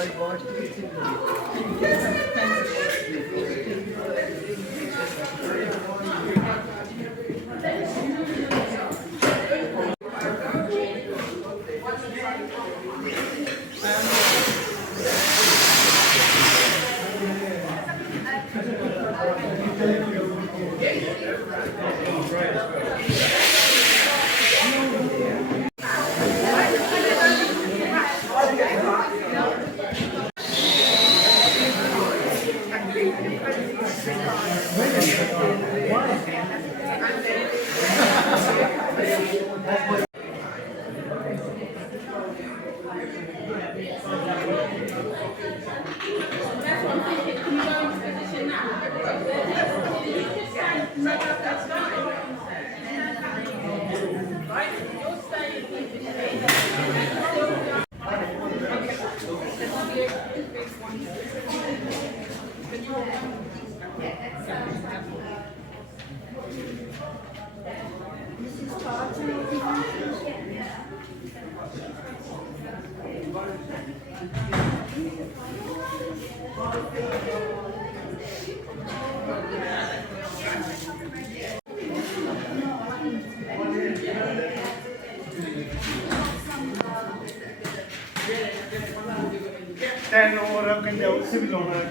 10 और ਕਹਿੰਦੇ ਉੱਥੇ ਵੀ ਲਾਉਣਾ ਹੈ।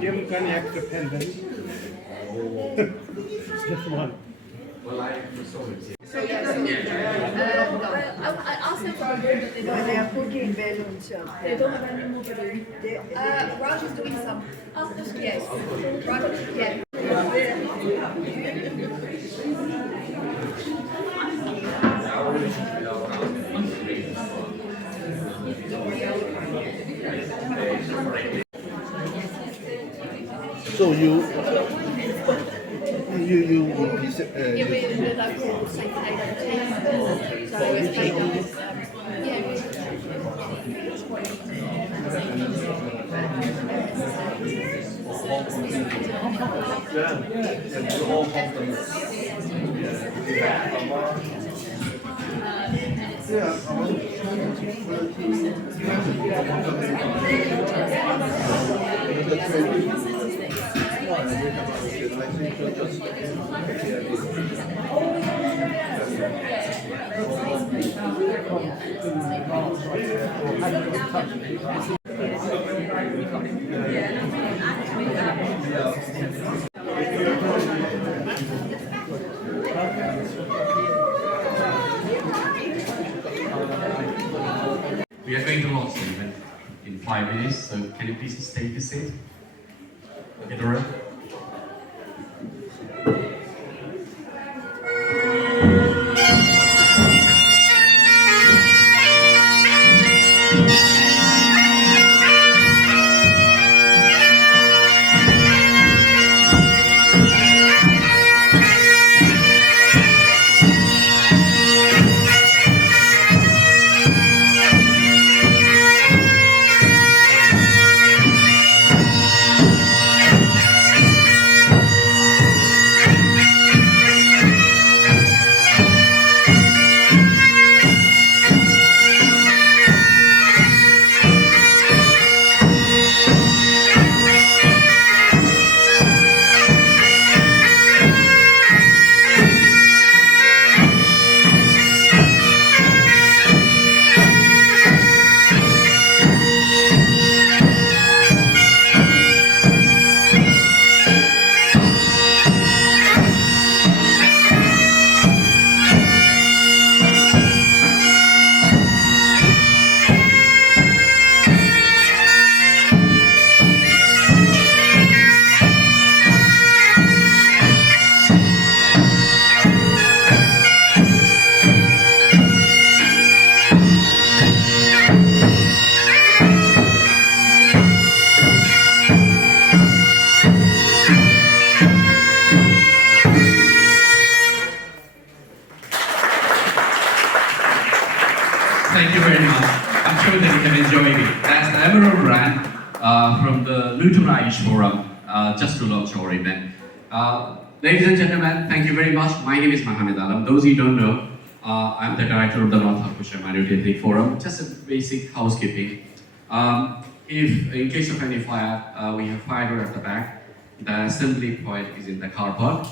Give him kind of extra pen, then. Just one. I also wondered that they don't have cooking balloons. They don't have any more balloons. Roger's doing some. Oh, yes. Roger, yeah. So you We are going to launch the event in 5 minutes, so can you please take a seat? In a row. Thank you very much. I'm sure that you have enjoyed it. That's the Emerald brand from the Luton Irish Forum, just to launch our event. Ladies and gentlemen, thank you very much. My name is Mohammed Alam. Those who don't know, I'm the director of the North Hertfordshire Minority Ethnic Forum. Just a basic housekeeping. If in case of any fire, we have fire door at the back. The assembly point is in the car park.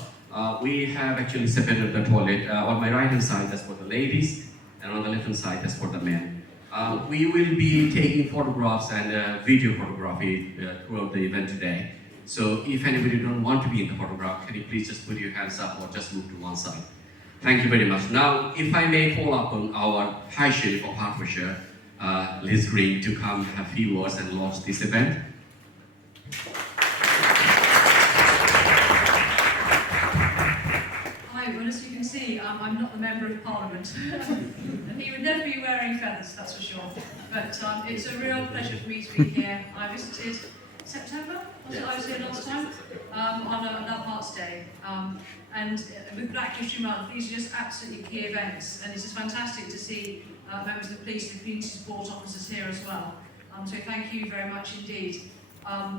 We have actually separated the toilet. On my right hand side, that's for the ladies, and on the left hand side, that's for the men. We will be taking photographs and video photography throughout the event today. So if anybody don't want to be in the photograph, can you please just put your hands up or just move to one side. Thank you very much. Now, if I may call upon our High Sheriff of Hertfordshire, Liz Green, to come have a few words and launch this event. Hi, well, as you can see, I'm not the Member of Parliament. And he would never be wearing feathers, that's for sure. But it's a real pleasure for me to be here. I visited September, I was here last time, on a Love Hearts Day. And with Black History Month, these are just absolutely key events. And it's just fantastic to see members of the police and community support officers here as well. So thank you very much indeed.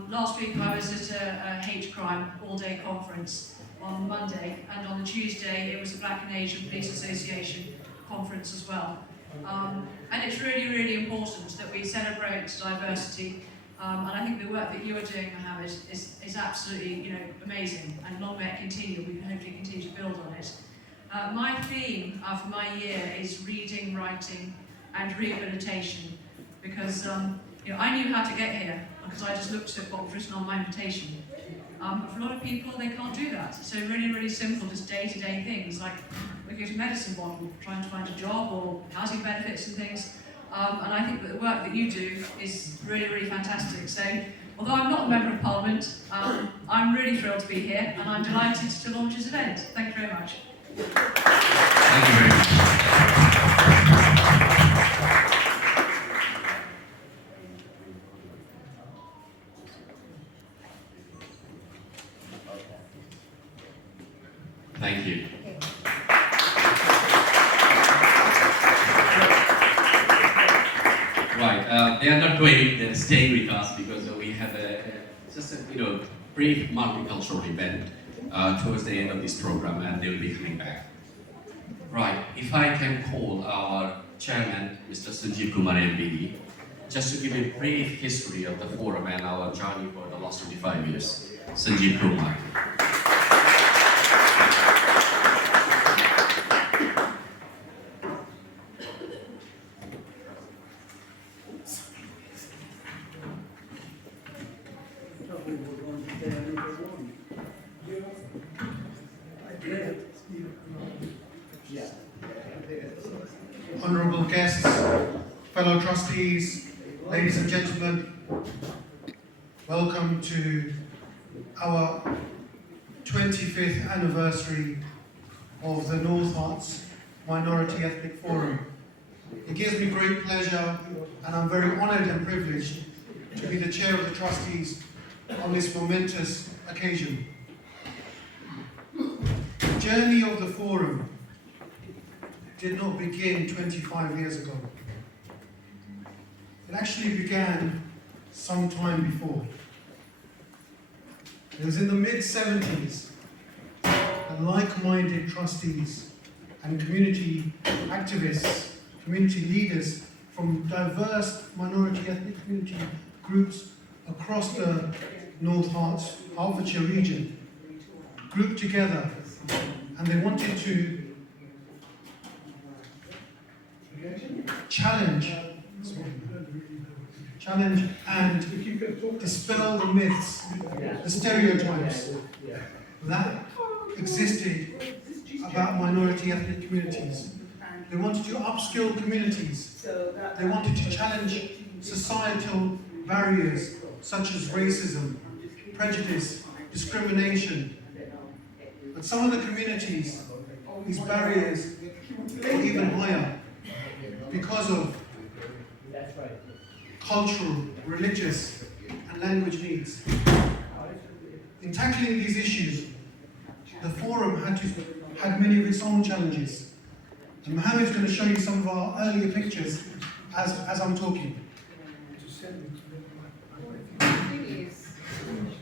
Last week I was at a hate crime all-day conference on Monday, and on the Tuesday it was the Black and Asian Police Association conference as well. And it's really, really important that we celebrate diversity, and I think the work that you are doing, Mohammed, is absolutely amazing, and long may it continue. We can hopefully continue to build on it. My theme for my year is reading, writing and rehabilitation, because I knew how to get here because I just looked at what was written on my invitation. But for a lot of people, they can't do that. So really, really simple, just day-to-day things, like looking at a medicine bottle, trying to find a job, or housing benefits and things. And I think that the work that you do is really, really fantastic. So, although I'm not a Member of Parliament, I'm really thrilled to be here, and I'm delighted to launch this event. Thank you very much. Thank you very much. Thank you. Right, they are not going, they're staying with us because we have just a brief multicultural event towards the end of this program, and they will be coming back. Right, if I can call our chairman, Mr. Sanjeev Kumar MBD, just to give a brief history of the forum and our journey for the last 25 years. Sanjeev Kumar. Honourable guests, fellow trustees, ladies and gentlemen, welcome to our 25th anniversary of the North Herts Minority Ethnic Forum. It gives me great pleasure, and I'm very honoured and privileged to be the chair of the trustees on this momentous occasion. The journey of the forum did not begin 25 years ago. It actually began some time before. It was in the mid-70s that like-minded trustees and community activists, community leaders from diverse minority ethnic community groups across the North Herts, Hertfordshire region, grouped together, and they wanted to challenge and dispel the myths, the stereotypes that existed about minority ethnic communities. They wanted to upskill communities. They wanted to challenge societal barriers such as racism, prejudice, discrimination. But some of the communities, these barriers were even higher because of cultural, religious, and language needs. In tackling these issues, the forum had many of its own challenges. And Mohammed's going to show you some of our earlier pictures as I'm talking.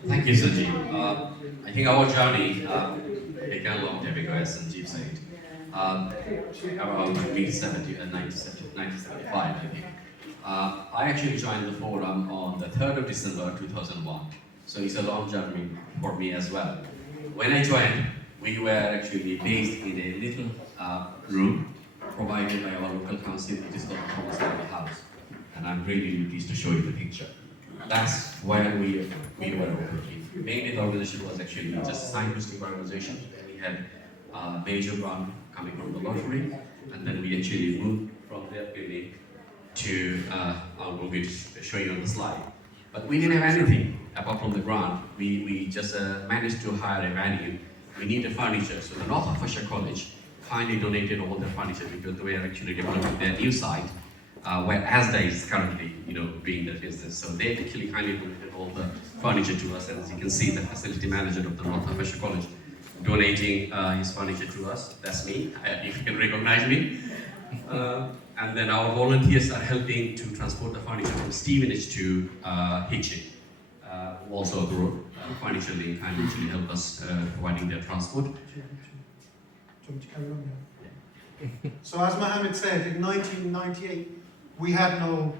Thank you, Sanjeev. I think our journey began a long time ago, as Sanjeev said, around mid-1975, I think. I actually joined the forum on the 3rd of December 2001, so it's a long journey for me as well. When I joined, we were actually based in a little room provided by our local council. It is called Thomas Alva House, and I'm really pleased to show you the picture. That's where we were operating. Mainly the organization was actually just a scientific organization. We had a major grant coming from the lottery, and then we actually moved from their building to, I'm going to show you on the slide. But we didn't have anything apart from the grant. We just managed to hire a venue. We needed furniture, so the North Hertfordshire College kindly donated all their furniture because they were actually developing their new site, where ASDA is currently, doing their business. So they actually kindly donated all the furniture to us, and as you can see, the facility manager of the North Hertfordshire College donating his furniture to us. That's me, if you can recognize me. And then our volunteers are helping to transport the furniture from Stevenage to Hitchin. Also through Furniture Link and actually help us providing their transport. So as Mohammed said, in 1998, we had no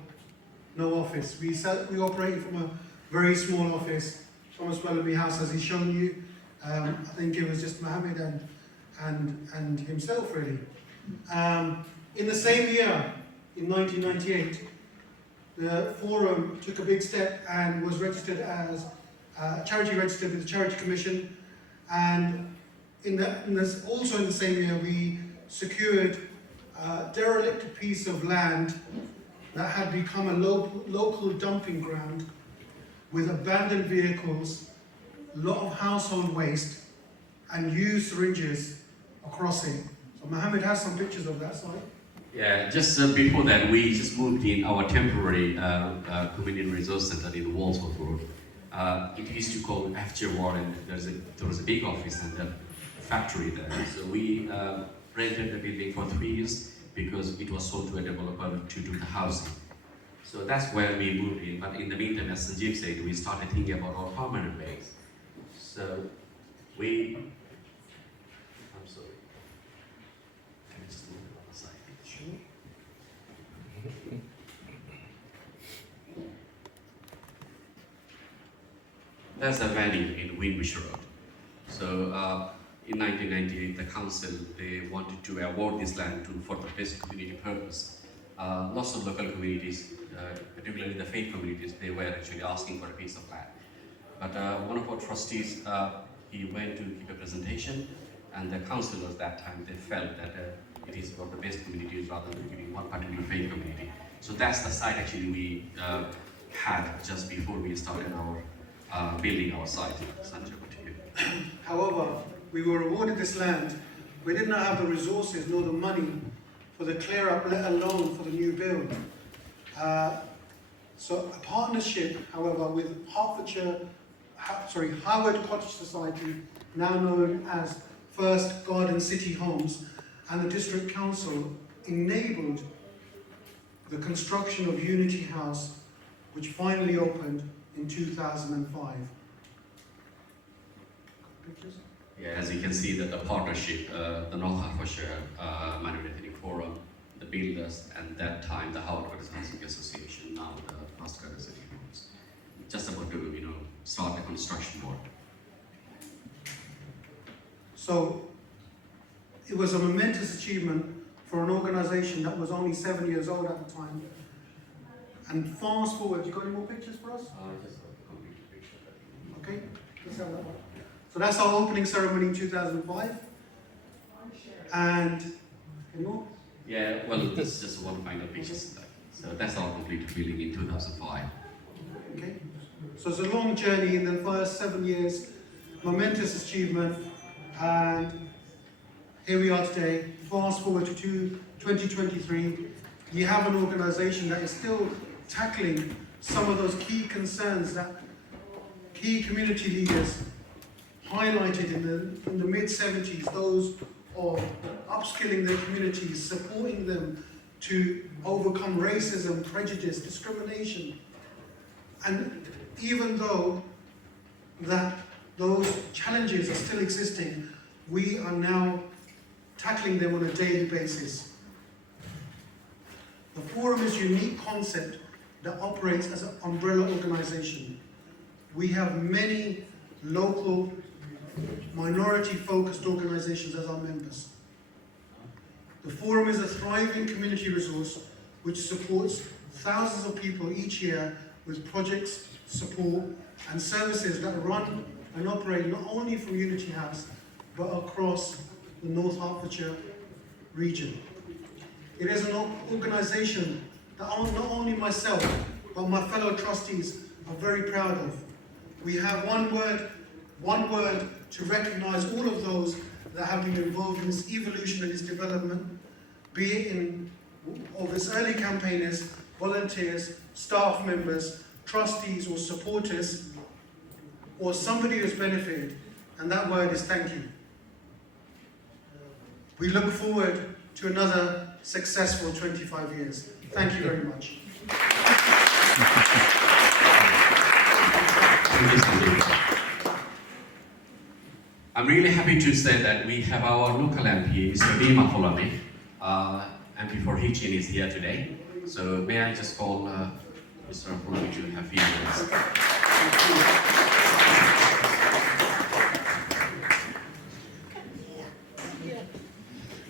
office. We operated from a very small office, Thomas Wellaby House, as he's shown you. I think it was just Mohammed and himself, really. In the same year, in 1998, the forum took a big step and was registered as charity registered with the Charity Commission. And also in the same year, we secured a derelict piece of land that had become a local dumping ground with abandoned vehicles, a lot of household waste, and used syringes across it. So Mohammed has some pictures of that site. Yeah, just before that, we just moved in our temporary community resource center in Walsworth Road. It used to call FJ Warren. There was a big office and a factory there. So we rented the building for 3 years because it was sold to a developer to do the housing. So that's where we moved in. But in the meantime, as Sanjeev said, we started thinking about our permanent base. So I'm sorry. Can I just move it on the side? Sure. That's a venue in Windrush Road. So in 1998, the council, they wanted to award this land for the best community purpose. Lots of local communities, particularly the faith communities, they were actually asking for a piece of land. But one of our trustees, he went to give a presentation, and the councillors that time, they felt that it is for the best communities rather than giving one particular faith community. So that's the site actually we had just before we started our building our site. Sanjay, over to you. However, we were awarded this land. We did not have the resources nor the money for the clear up, let alone for the new build. So a partnership, however, with Howard Cottage Society, now known as First Garden City Homes, and the District Council enabled the construction of Unity House, which finally opened in 2005. Pictures? Yeah, as you can see that the partnership, the North Hertfordshire Manufacturing Forum, the builders, and that time the Howard Cottage Housing Association, now the First Garden City Homes, just about to start the construction work. So it was a momentous achievement for an organisation that was only 7 years old at the time. And fast forward, you got any more pictures for us? Just a complete picture. Okay, let's have that one. So that's our opening ceremony in 2005. And any more? Yeah, well, this is just one final picture. So that's our complete building in 2005. Okay. So it's a long journey in the first 7 years, momentous achievement, and here we are today. Fast forward to 2023, you have an organisation that is still tackling some of those key concerns that key community leaders highlighted in the mid-70s, those of upskilling their communities, supporting them to overcome racism, prejudice, discrimination. And even though that those challenges are still existing, we are now tackling them on a daily basis. The Forum is a unique concept that operates as an umbrella organization. We have many local minority-focused organizations as our members. The Forum is a thriving community resource which supports thousands of people each year with projects, support, and services that run and operate not only from Unity House, but across the North Hertfordshire region. It is an organisation that not only myself, but my fellow trustees are very proud of. We have one word to recognise all of those that have been involved in this evolution and this development, be it of its early campaigners, volunteers, staff members, trustees or supporters, or somebody who's benefited, and that word is thank you. We look forward to another successful 25 years. Thank you very much. I'm really happy to say that we have our local MP, Mr. Dima Folami, MP for Hitchin is here today. So may I just call Mr. Folami to have a few words.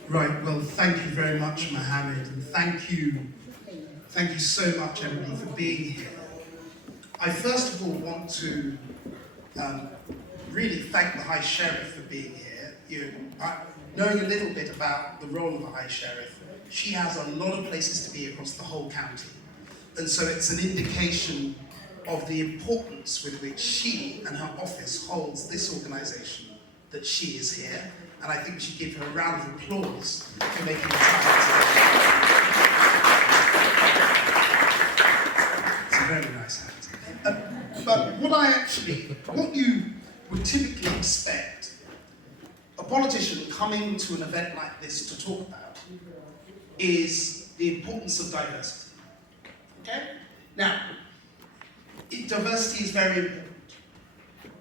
Right, well, thank you very much, Mohammed, and thank you so much, Emily, for being here. I first of all want to really thank the High Sheriff for being here. Knowing a little bit about the role of the High Sheriff, she has a lot of places to be across the whole county, and so it's an indication of the importance with which she and her office holds this organisation that she is here. And I think we should give her a round of applause for making the time. It's a very nice hat. But what you would typically expect a politician coming to an event like this to talk about is the importance of diversity. Okay? Now, diversity is very important.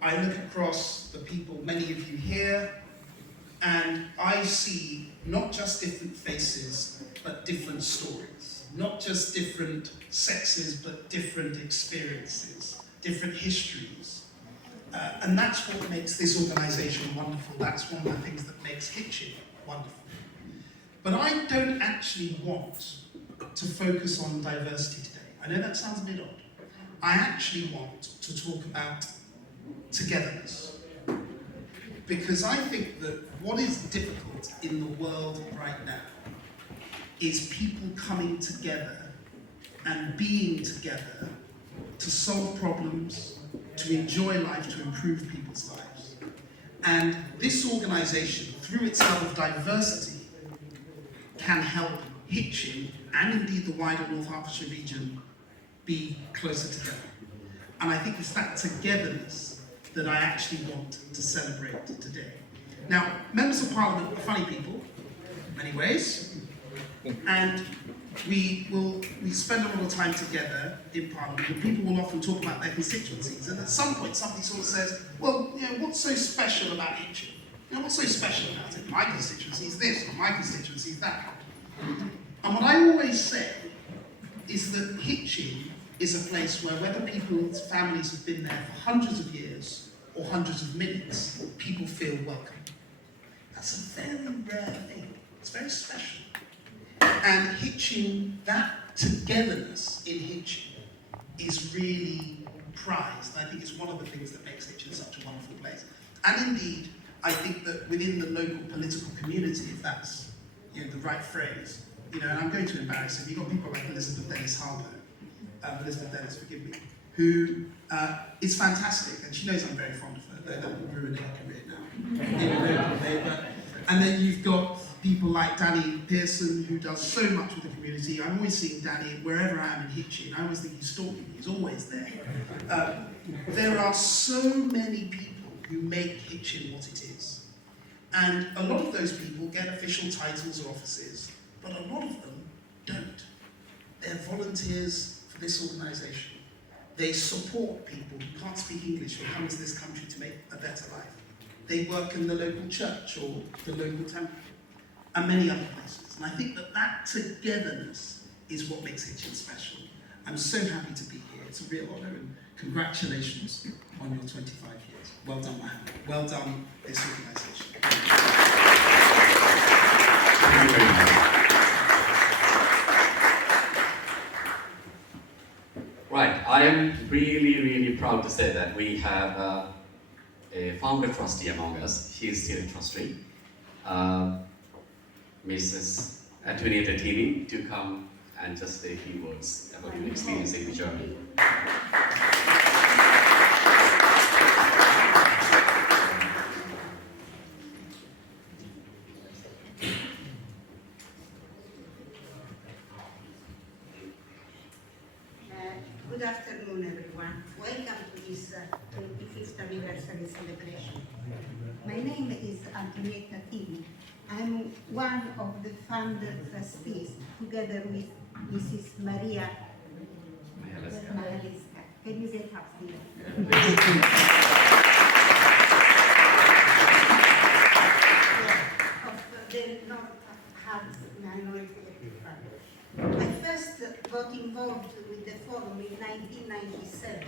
I look across the people, many of you here, and I see not just different faces, but different stories. Not just different sexes, but different experiences, different histories. And that's what makes this organisation wonderful. That's one of the things that makes Hitchin wonderful. But I don't actually want to focus on diversity today. I know that sounds a bit odd. I actually want to talk about togetherness. Because I think that what is difficult in the world right now is people coming together and being together to solve problems, to enjoy life, to improve people's lives. And this organisation, through its love of diversity, can help Hitchin and indeed the wider North Hertfordshire region be closer together. And I think it's that togetherness that I actually want to celebrate today. Now, members of Parliament are funny people, in many ways, and we spend a lot of time together in Parliament, and people will often talk about their constituencies, and at some point somebody sort of says, well, what's so special about Hitchin? What's so special about it? My constituency is this, or my constituency is that. And what I always say is that Hitchin is a place where whether people's families have been there for hundreds of years or hundreds of minutes, people feel welcome. That's a very rare thing. It's very special. And Hitchin, that togetherness in Hitchin is really prized. I think it's one of the things that makes Hitchin such a wonderful place. And indeed, I think that within the local political community, if that's the right phrase, and I'm going to embarrass him, you've got people like Elizabeth Dennis-Harbour, Elizabeth Dennis, forgive me, who is fantastic, and she knows I'm very fond of her, though that will ruin her career now. And then you've got people like Danny Pearson, who does so much with the community. I'm always seeing Danny wherever I am in Hitchin. I always think he's stalking me, he's always there. There are so many people who make Hitchin what it is. And a lot of those people get official titles or offices, but a lot of them don't. They're volunteers for this organisation. They support people who can't speak English who come to this country to make a better life. They work in the local church or the local temple and many other places. And I think that togetherness is what makes Hitchin special. I'm so happy to be here. It's a real honour, and congratulations on your 25 years. Well done, Mohammed. Well done, this organisation. Thank you very much. Right, I am really proud to say that we have a founder trustee among us. She is still a trustee. Mrs. Antonietta Tini, to come and just say a few words about your experience in the journey. Good afternoon, everyone. Welcome to this 25th anniversary celebration. My name is Antonietta Tini. I'm one of the founder trustees, together with Mrs. Maria Mahaliska. Can you get up here? Of the North Hart Minority Ethnic Fund. I first got involved with the forum in 1997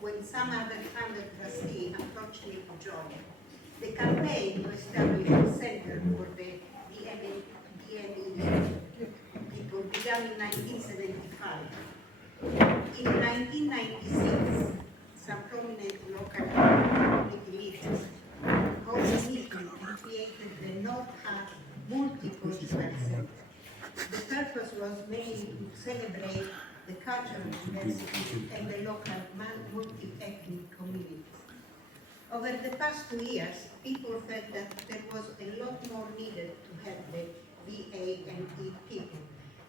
when some other founder trustee approached me to join. The campaign to establish a center for the DME people began in 1975. In 1996, some prominent local community leaders hosted a meeting and created the North Hart Multicultural Center. The purpose was mainly to celebrate the cultural diversity and the local multi-ethnic communities. Over the past 2 years, people felt that there was a lot more needed to help the VANE people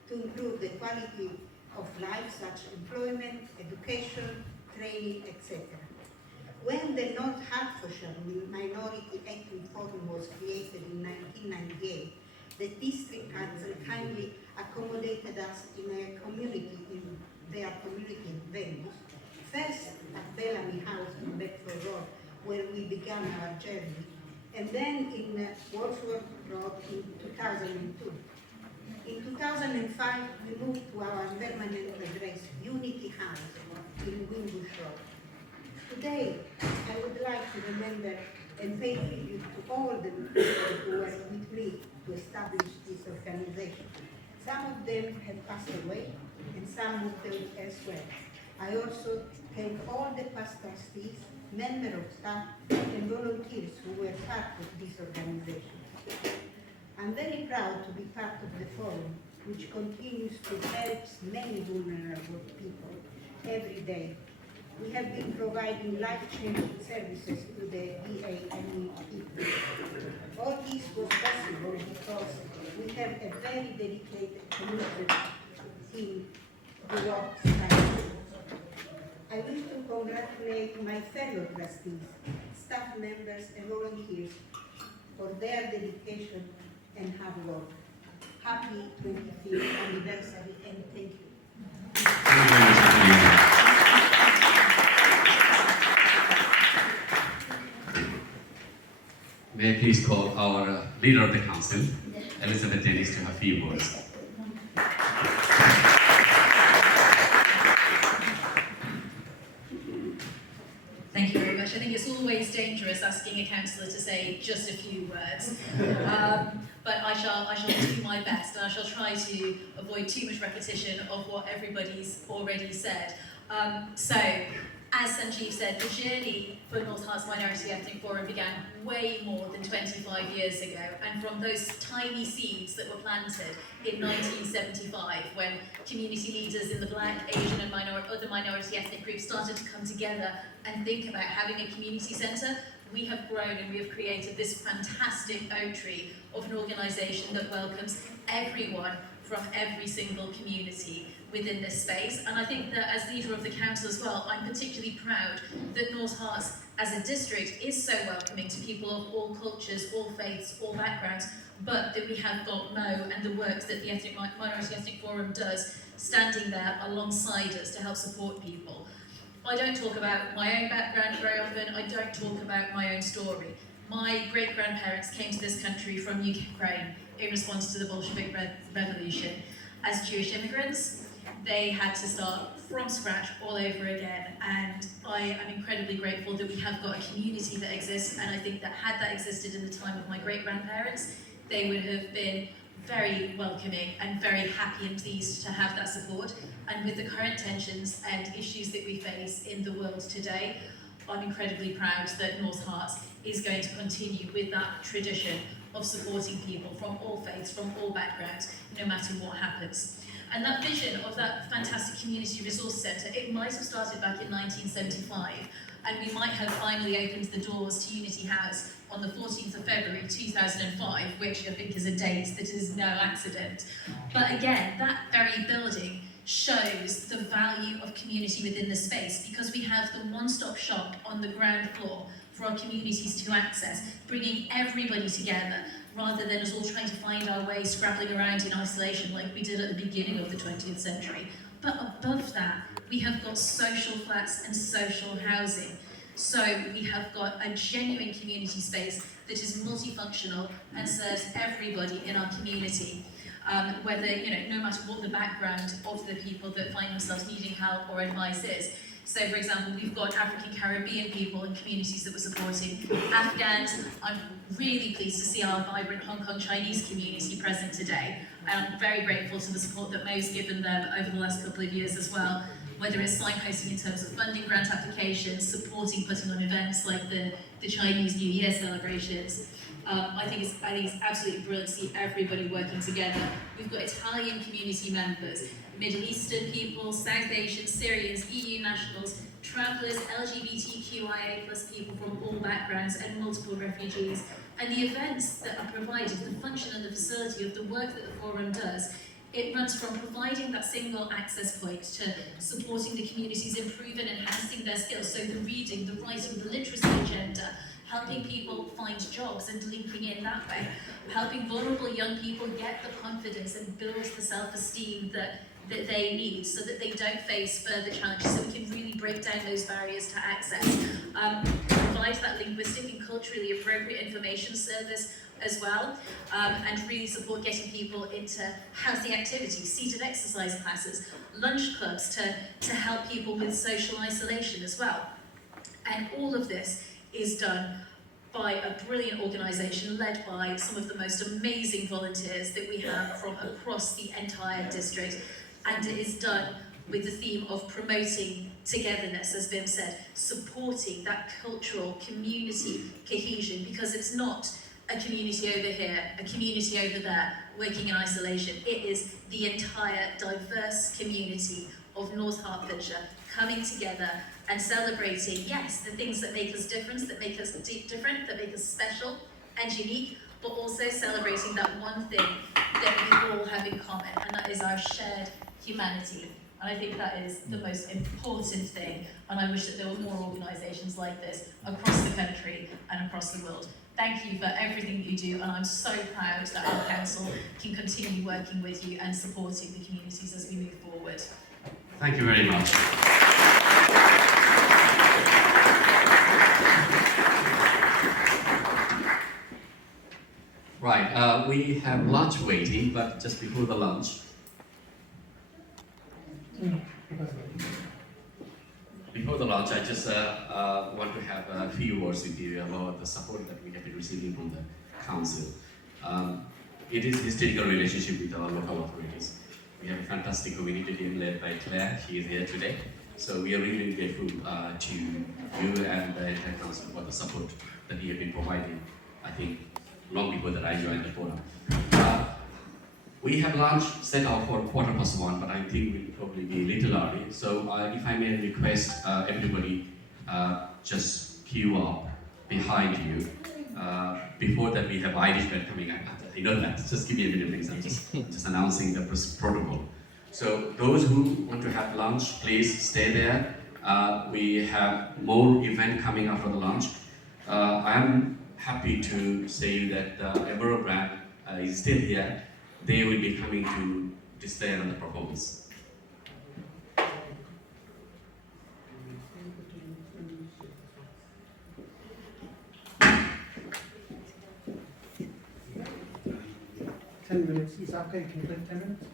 to improve the quality of life, such as employment, education, training, etc. When the North Hertfordshire Minority Ethnic Forum was created in 1998, the district council kindly accommodated us in a community, in their community venues. First at Bellamy House in Bedford Road, where we began our journey, and then in Walsworth Road in 2002. In 2005, we moved to our permanent address, Unity House in Wimbush Road. Today, I would like to remember and pay tribute to all the people who were with me to establish this organization. Some of them have passed away, and some moved elsewhere. I also thank all the past trustees, members of staff, and volunteers who were part of this organization. I'm very proud to be part of the forum, which continues to help many vulnerable people every day. We have been providing life-changing services to the VANE people. All this was possible because we have a very dedicated, committed team who works tirelessly. I wish to congratulate my fellow trustees, staff members and volunteers for their dedication and hard work. Happy 25th anniversary and thank you. May I please call our leader of the council, Elizabeth Dennis, to have a few words. Thank you very much. I think it's always dangerous asking a councillor to say just a few words. But I shall do my best, and I shall try to avoid too much repetition of what everybody's already said. So, as Sanjeev said, the journey for North Herts Minority Ethnic Forum began way more than 25 years ago, and from those tiny seeds that were planted in 1975, when community leaders in the Black, Asian and other minority ethnic groups started to come together and think about having a community centre, we have grown and we have created this fantastic oak tree of an organisation that welcomes everyone from every single community. within this space. And I think that as leader of the council as well, I'm particularly proud that North Hearts as a district is so welcoming to people of all cultures, all faiths, all backgrounds, but that we have got Mo and the work that the Minority Ethnic Forum does standing there alongside us to help support people. I don't talk about my own background very often, I don't talk about my own story. My great-grandparents came to this country from Ukraine in response to the Bolshevik Revolution. As Jewish immigrants, they had to start from scratch all over again, and I am incredibly grateful that we have got a community that exists, and I think that had that existed in the time of my great-grandparents, they would have been very welcoming and very happy and pleased to have that support. And with the current tensions and issues that we face in the world today, I'm incredibly proud that North Hearts is going to continue with that tradition of supporting people from all faiths, from all backgrounds, no matter what happens. And that vision of that fantastic community resource centre, it might have started back in 1975, and we might have finally opened the doors to Unity House on the 14th of February 2005, which I think is a date that is no accident. But again, that very building shows the value of community within the space, because we have the one-stop shop on the ground floor for our communities to access, bringing everybody together, rather than us all trying to find our way, scrabbling around in isolation like we did at the beginning of the 20th century. But above that, we have got social flats and social housing. So we have got a genuine community space that is multifunctional and serves everybody in our community. Whether, no matter what the background of the people that find themselves needing help or advice is. So, for example, we've got African Caribbean people and communities that we're supporting. Afghans, I'm really pleased to see our vibrant Hong Kong Chinese community present today. And I'm very grateful to the support that Mo's given them over the last couple of years as well. Whether it's signposting in terms of funding grant applications, supporting putting on events like the Chinese New Year celebrations. I think it's absolutely brilliant to see everybody working together. We've got Italian community members, Middle Eastern people, South Asians, Syrians, EU nationals, travellers, LGBTQIA+ people from all backgrounds, and multiple refugees. And the events that are provided, the function and the facility of the work that the forum does, it runs from providing that single access point to supporting the communities, improving and enhancing their skills, so the reading, the writing, the literacy agenda, helping people find jobs and linking in that way, helping vulnerable young people get the confidence and build the self-esteem that they need so that they don't face further challenges, so we can really break down those barriers to access. Provide that linguistic and culturally appropriate information service as well, and really support getting people into healthy activities, seated exercise classes, lunch clubs to help people with social isolation as well. And all of this is done by a brilliant organisation led by some of the most amazing volunteers that we have from across the entire district. And it is done with the theme of promoting togetherness, as Vim said, supporting that cultural community cohesion, because it's not a community over here, a community over there, working in isolation. It is the entire diverse community of North Hertfordshire coming together and celebrating, yes, the things that make us different, that make us special and unique, but also celebrating that one thing that we all have in common, and that is our shared humanity. And I think that is the most important thing, and I wish that there were more organisations like this across the country and across the world. Thank you for everything that you do, and I'm so proud that our council can continue working with you and supporting the communities as we move forward. Thank you very much. Right, we have lunch waiting, but just before the lunch, I just want to have a few words with you about the support that we have been receiving from the council. It is a historical relationship with our local authorities. We have a fantastic community team led by Claire. She is here today. So we are really grateful to you and the entire council for the support that you have been providing, I think, long before that I joined the forum. We have lunch set out for 1:15, but I think we'll probably be a little early. So if I may request everybody just queue up behind you. Before that we have Irish band coming up. You know that. Just give me a minute, please. I'm just announcing the protocol. So those who want to have lunch, please stay there. We have more event coming after the lunch. I am happy to say that the Emerald brand is still here. They will be coming to display on the performance. Minutes. Is that okay? Can you take 10 minutes?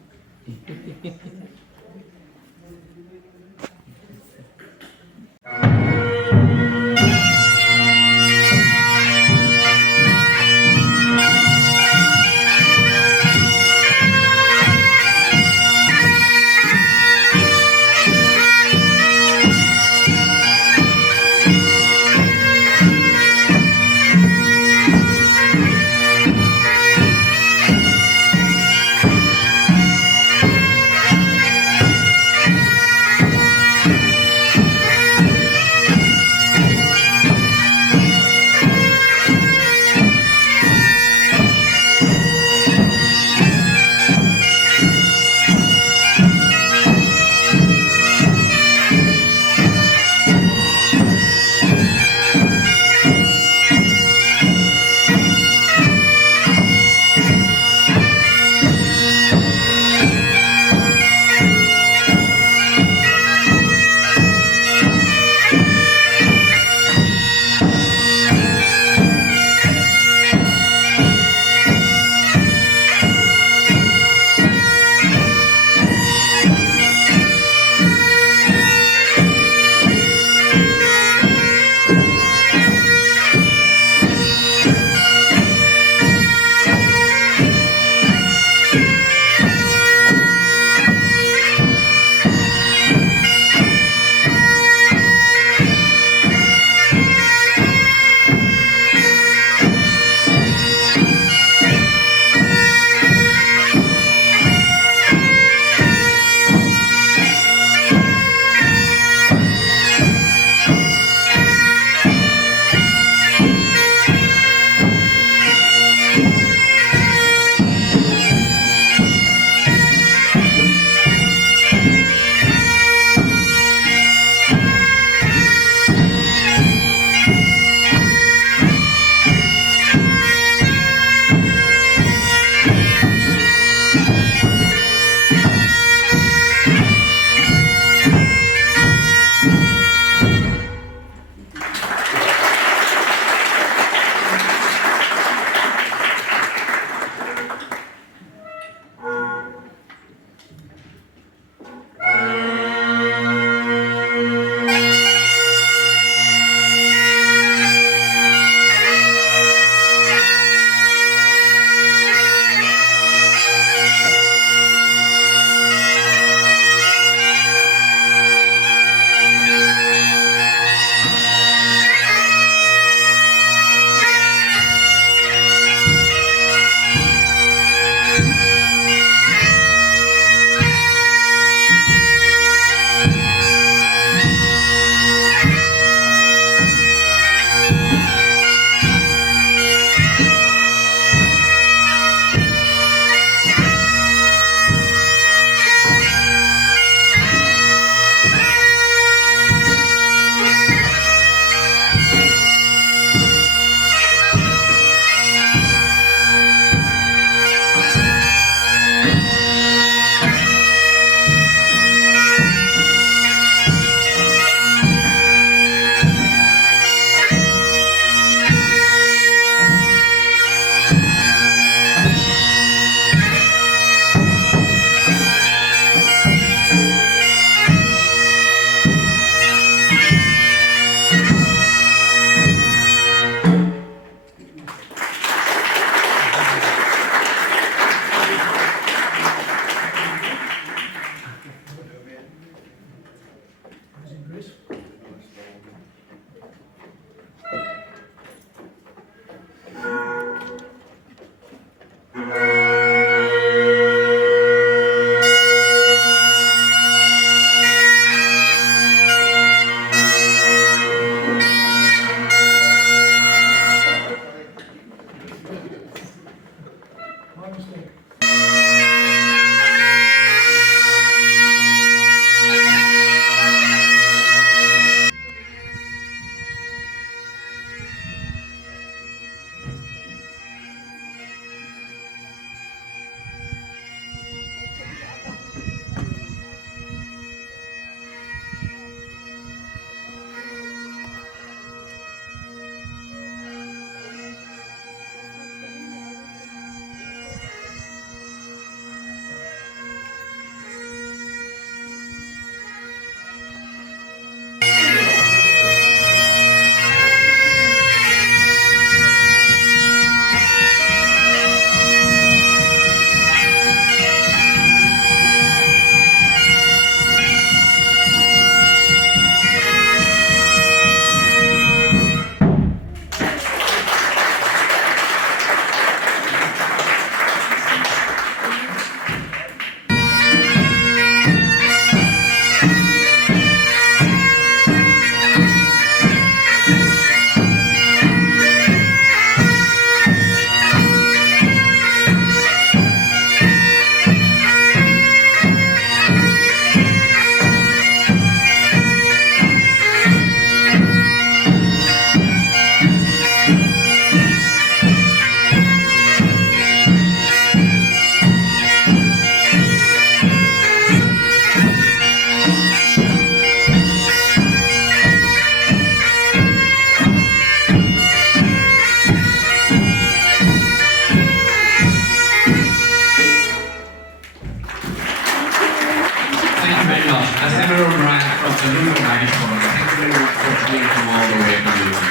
Luton Irish Forum. Thank you very much for coming from all the way from Luton.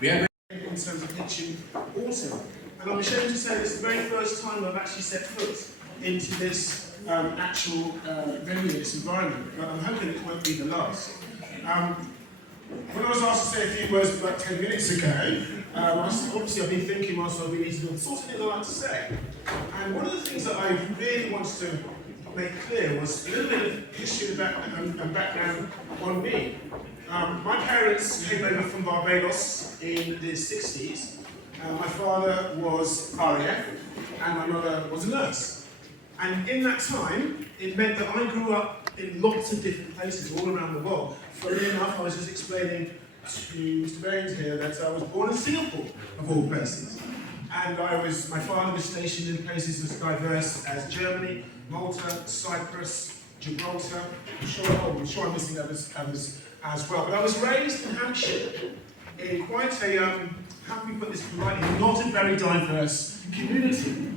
We are In terms of pitching autumn. And I'm ashamed to say this is the very first time I've actually set foot into this actual venue, this environment, but I'm hoping it won't be the last. When I was asked to say a few words about 10 minutes ago, obviously I've been thinking whilst I've been eating the sort of things I like to say. And one of the things that I really wanted to make clear was a little bit of history and background on me. My parents came over from Barbados in the 60s. My father was RAF and my mother was a nurse. And in that time, it meant that I grew up in lots of different places all around the world. Funnily enough, I was just explaining to Mr. Baines here that I was born in Singapore, of all places. And my father was stationed in places as diverse as Germany, Malta, Cyprus, Gibraltar. I'm sure I'm missing others as well. But I was raised in Hampshire in quite a, how can we put this politely, not a very diverse community.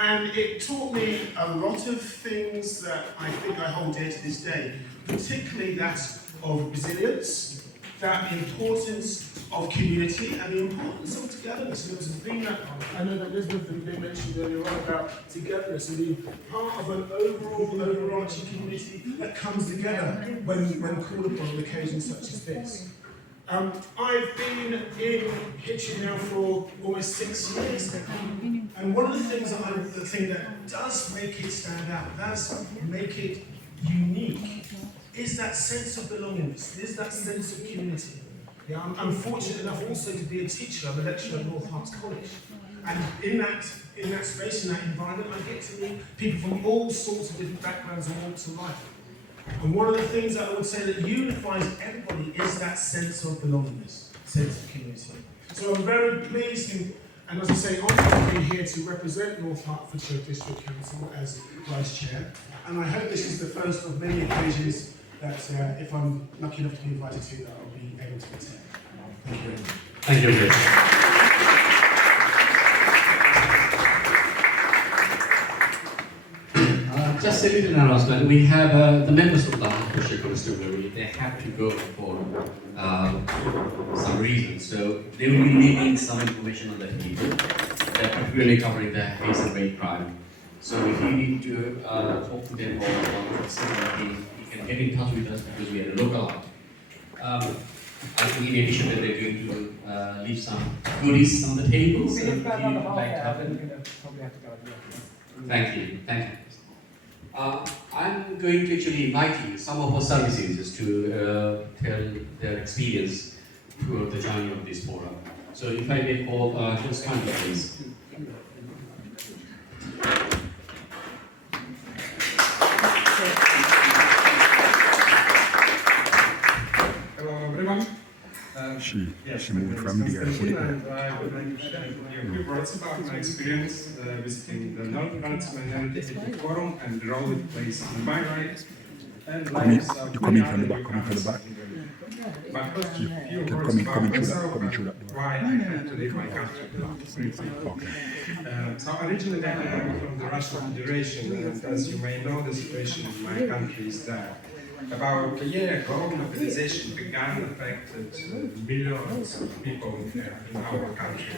And it taught me a lot of things that I think I hold dear to this day, particularly that of resilience, that the importance of community, and the importance of togetherness. And there was a thing that I know that Elizabeth and Bill mentioned earlier on about togetherness and being part of an overall, overarching community that comes together when called upon on occasions such as this. I've been in Hitchin now for almost 6 years now, and one of the things the thing that does make it stand out, does make it unique, is that sense of belongingness, is that sense of community. Yeah, I'm fortunate enough also to be a teacher. I'm a lecturer at North Herts College, and in that space, in that environment, I get to meet people from all sorts of different backgrounds and walks of life. And one of the things that I would say that unifies everybody is that sense of belongingness, sense of community. So I'm very pleased and as I say, honored to be here to represent North Hertfordshire District Council as Vice Chair. And I hope this is the first of many occasions that if I'm lucky enough to be invited to, that I'll be able to attend. Thank you very much. Thank you, Chris. Just a little announcement. We have the members of the Hertfordshire Constabulary. They have to go for some reason, so they will be leaving some information on the table, particularly covering the haste and rape crime. So if you need to talk to them or something, you can get in touch with us because we are a local art. I think in addition that they're going to leave some goodies on the table. So if you'd like to have them. Thank you. Thank you. I'm going to actually invite some of our services to tell their experience throughout the journey of this forum. So if I may call Chris Candy, please. Hello everyone. She moved from the airport. And I would like to share a few words about my experience visiting the North Herts Minority Ethnic Forum and the role it plays in my life and lives of Coming many from the other back, coming from the back. But first, a few Keep words coming about through myself, that door. why I had to leave my country. So originally I am from the Russian Federation, and as you may know, the situation in my country is that about a year ago, mobilization began, affected millions of people in our country.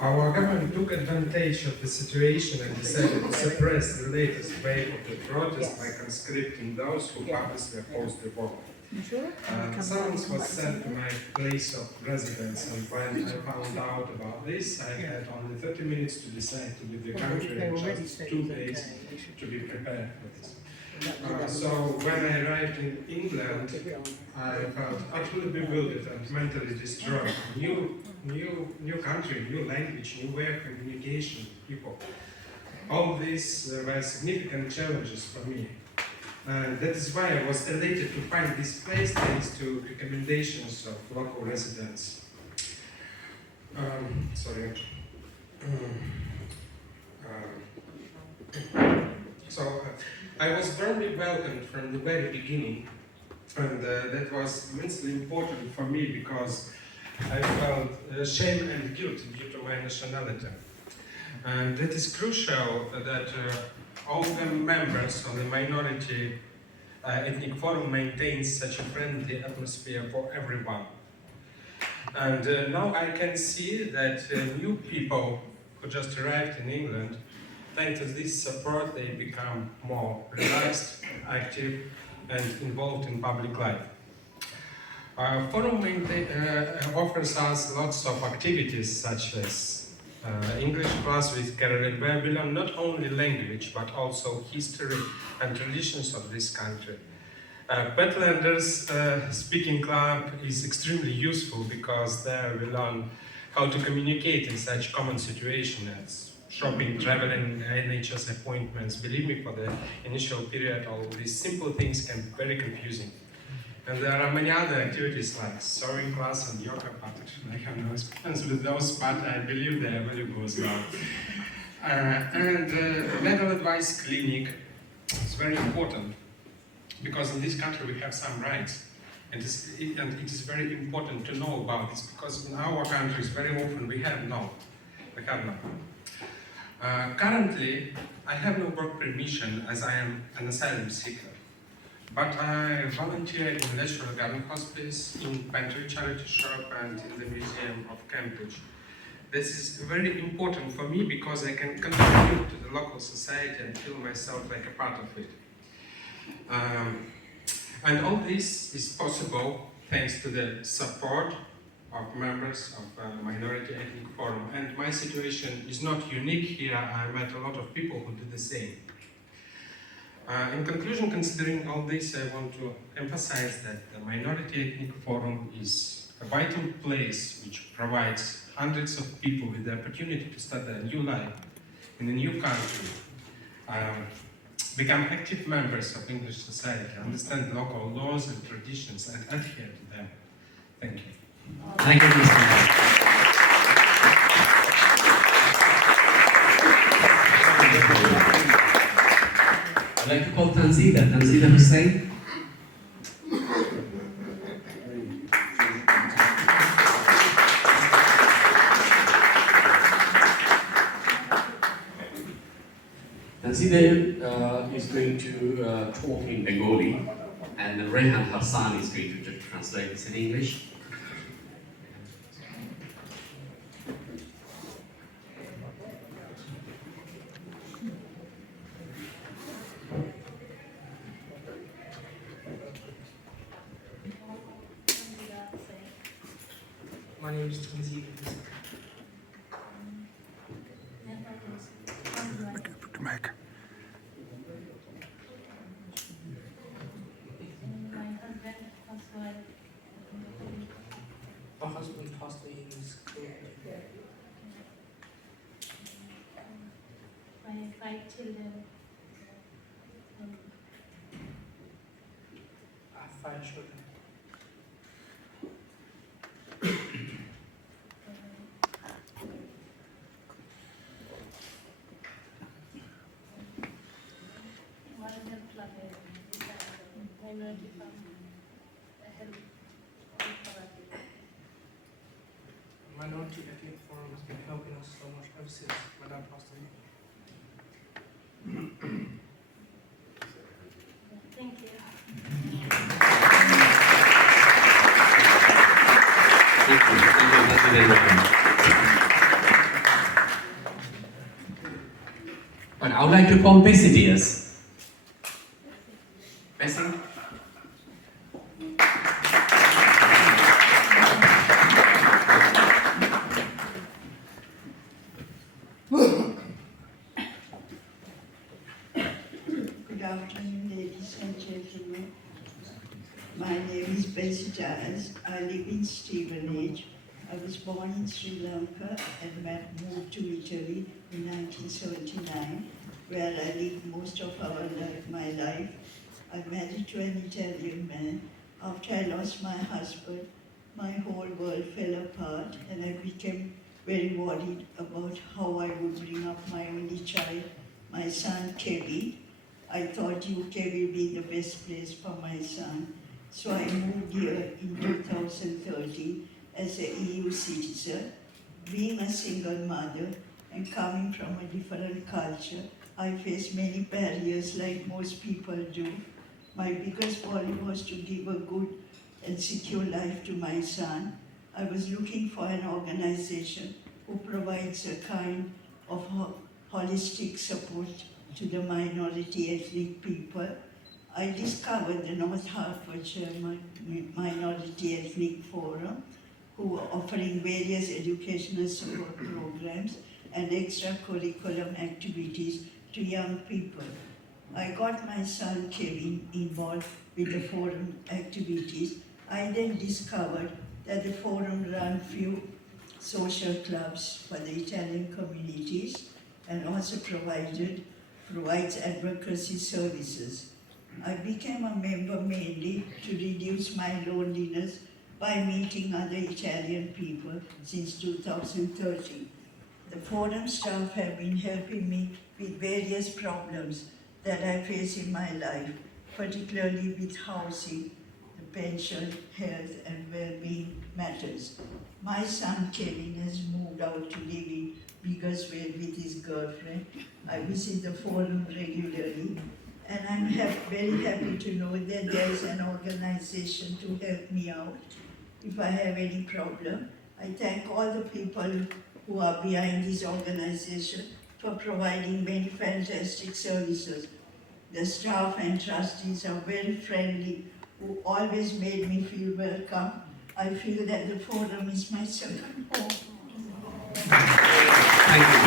Our government took advantage of the situation and decided to suppress the latest wave of the protest by conscripting those who publicly opposed the war. Summons was sent to my place of residence, and when I found out about this, I had only 30 minutes to decide to leave the country and just 2 days to be prepared for this. So when I arrived in England, I felt utterly bewildered and mentally destroyed. New country, new language, new way of communication, people. All these were significant challenges for me. And that is why I was elated to find this place thanks to recommendations of local residents. I was warmly welcomed from the very beginning, and that was immensely important for me because I felt shame and guilt due to my nationality. And it is crucial that all the members of the minority ethnic forum maintain such a friendly atmosphere for everyone. And now I can see that new people who just arrived in England, thanks to this support, they become more relaxed, active, and involved in public life. Forum offers us lots of activities such as English class with Caroline, where we learn not only language but also history and traditions of this country. Petlanders Speaking Club is extremely useful because there we learn how to communicate in such common situations as shopping, traveling, NHS appointments. Believe me, for the initial period, all these simple things can be very confusing. And there are many other activities like sewing class and yoga, but I have no experience with those, but I believe they are valuable as well. And legal advice clinic is very important because in this country we have some rights, and it is very important to know about this because in our countries very often we have none. Currently, I have no work permission as I am an asylum seeker. But I volunteer in Natural Garden Hospice, in Pantry Charity Shop, and in the Museum of Cambridge. This is very important for me because I can contribute to the local society and feel myself like a part of it. And all this is possible thanks to the support of members of Minority Ethnic Forum. And my situation is not unique here. I met a lot of people who did the same. In conclusion, considering all this, I want to emphasize that the Minority Ethnic Forum is a vital place which provides hundreds of people with the opportunity to start a new life in a new country, become active members of English society, understand local laws and traditions, and adhere to them. Thank you. Thank you, Mr. I'd like to call Tanzida Hussain. Tanzida is going to talk in Bengali, and then Rehan Hassan is going to translate this in English. My name is Tanzila. Put the mic. My husband passed away in school. My 5 children. I have 5 children. Minority family. Minority Ethnic Forum has been helping us so much ever since my dad passed away. Thank you. But I would like to call Bessie Diaz. Bessie? Good afternoon, ladies and gentlemen. My name is Bessie Diaz. I live in Stevenage. I was born in Sri Lanka and moved to Italy in 1979, where I lived most of my life. I married to an Italian man. After I lost my husband, my whole world fell apart and I became very worried about how I would bring up my only child, my son Kevin. I thought UK will be the best place for my son. So I moved here in 2013 as a EU citizen, being a single mother and coming from a different culture, I face many barriers like most people do. My biggest worry was to give a good and secure life to my son. I was looking for an organization who provides a kind of holistic support to the minority ethnic people. I discovered the North Hertfordshire Minority Ethnic Forum, who are offering various educational support programs and extracurricular activities to young people. I got my son Kevin involved with the forum activities. I then discovered that the forum ran few social clubs for the Italian communities and also provides advocacy services. I became a member mainly to reduce my loneliness by meeting other Italian people since 2013. The forum staff have been helping me with various problems that I face in my life, particularly with housing, the pension, health and well-being matters. My son Kevin has moved out to live in Biggersville with his girlfriend. I visit the forum regularly, and I'm very happy to know that there is an organization to help me out if I have any problem. I thank all the people who are behind this organization for providing many fantastic services. The staff and trustees are very friendly, who always made me feel welcome. I feel that the forum is my second home. Thank you.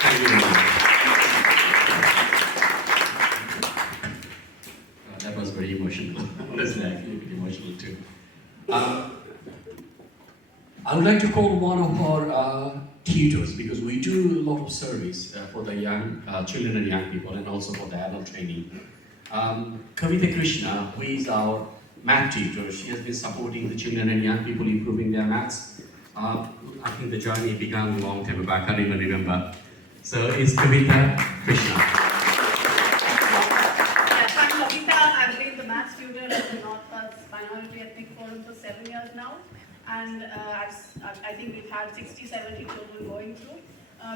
Thank you very much. That was very emotional. Honestly, I feel a bit emotional too. I would like to call one of our tutors, because we do a lot of service for the young children and young people, and also for the adult training. Kavita Krishna, who is our math tutor, she has been supporting the children and young people improving their maths. I think the journey began a long time ago, I can't even remember. So it's Kavita Krishna. Yes, I'm Kavita. I've been the maths tutor at the North Herts Minority Ethnic Forum for 7 years now. And I think we've had 60, 70 children going through.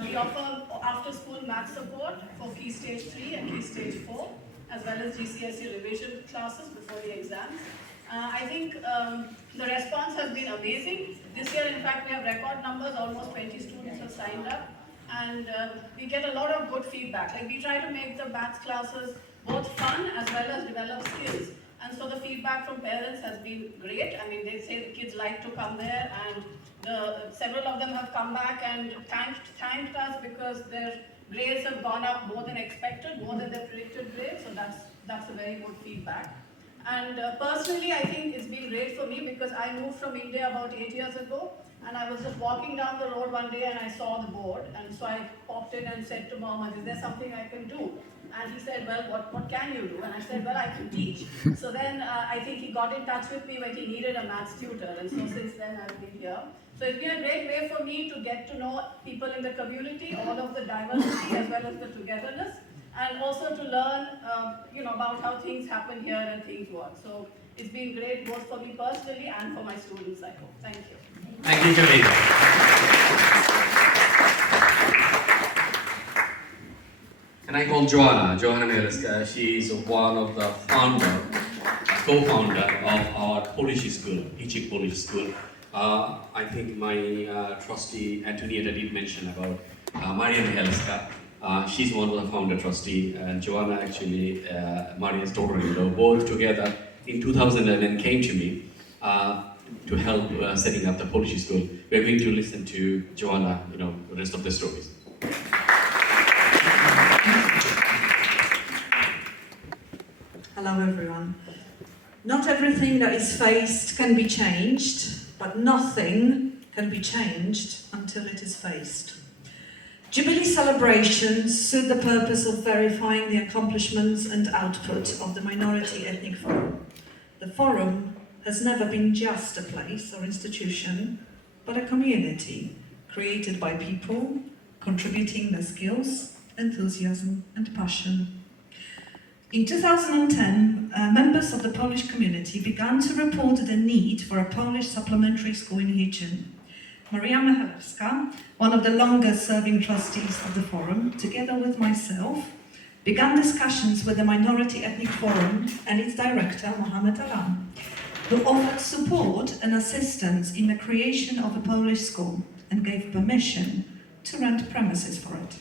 We offer after-school math support for Key Stage 3 and Key Stage 4, as well as GCSE revision classes before the exams. I think the response has been amazing. This year, in fact, we have record numbers, almost 20 students have signed up. And we get a lot of good feedback. Like, we try to make the math classes both fun as well as develop skills. And so the feedback from parents has been great. I mean, they say the kids like to come there, and several of them have come back and thanked us because their grades have gone up more than expected, more than their predicted grades. So that's a very good feedback. And personally, I think it's been great for me because I moved from India about 8 years ago, and I was just walking down the road one day and I saw the board, and so I popped in and said to Mohammed, is there something I can do? And he said, well, what can you do? And I said, well, I can teach. So then I think he got in touch with me when he needed a maths tutor, and so since then I've been here. So it's been a great way for me to get to know people in the community, all of the diversity as well as the togetherness, and also to learn about how things happen here and things work. So it's been great both for me personally and for my students, I hope. Thank you. Thank you, Kavita. Can I call Joanna Mieleska? She is one of the co-founder of our Polish school, Ichik Polish School. I think my trustee Antonietta did mention about Maria Mieleska. She's one of the founder trustee, and Joanna actually, Maria's daughter-in-law, both together in 2011 came to me to help setting up the Polish school. We're going to listen to Joanna, the rest of the stories. Hello everyone. Not everything that is faced can be changed, but nothing can be changed until it is faced. Jubilee celebrations suit the purpose of verifying the accomplishments and output of the Minority Ethnic Forum. The forum has never been just a place or institution, but a community created by people contributing their skills, enthusiasm and passion. In 2010, members of the Polish community began to report the need for a Polish supplementary school in Hitchin. Maria Michalewska, one of the longest-serving trustees of the forum, together with myself, began discussions with the Minority Ethnic Forum and its director, Mohamed Alam, who offered support and assistance in the creation of a Polish school and gave permission to rent premises for it.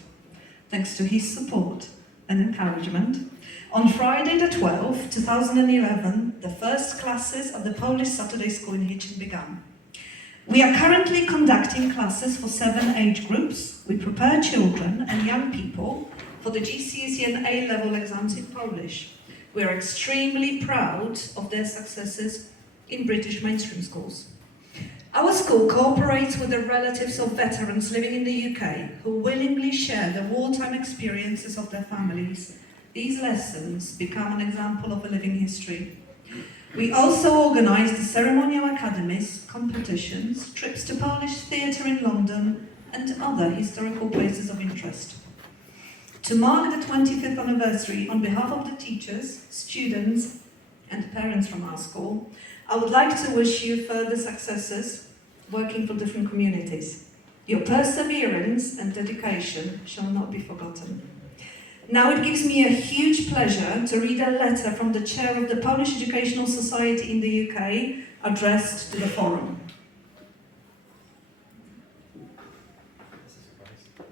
Thanks to his support and encouragement, on Friday the 12th, 2011, the first classes of the Polish Saturday School in Hitchin began. We are currently conducting classes for 7 age groups. We prepare children and young people for the GCSE and A-level exams in Polish. We are extremely proud of their successes in British mainstream schools. Our school cooperates with the relatives of veterans living in the UK who willingly share the wartime experiences of their families. These lessons become an example of a living history. We also organise the ceremonial academies, competitions, trips to Polish theatre in London and other historical places of interest. To mark the 25th anniversary, on behalf of the teachers, students and parents from our school, I would like to wish you further successes working for different communities. Your perseverance and dedication shall not be forgotten. Now it gives me a huge pleasure to read a letter from the chair of the Polish Educational Society in the UK addressed to the forum.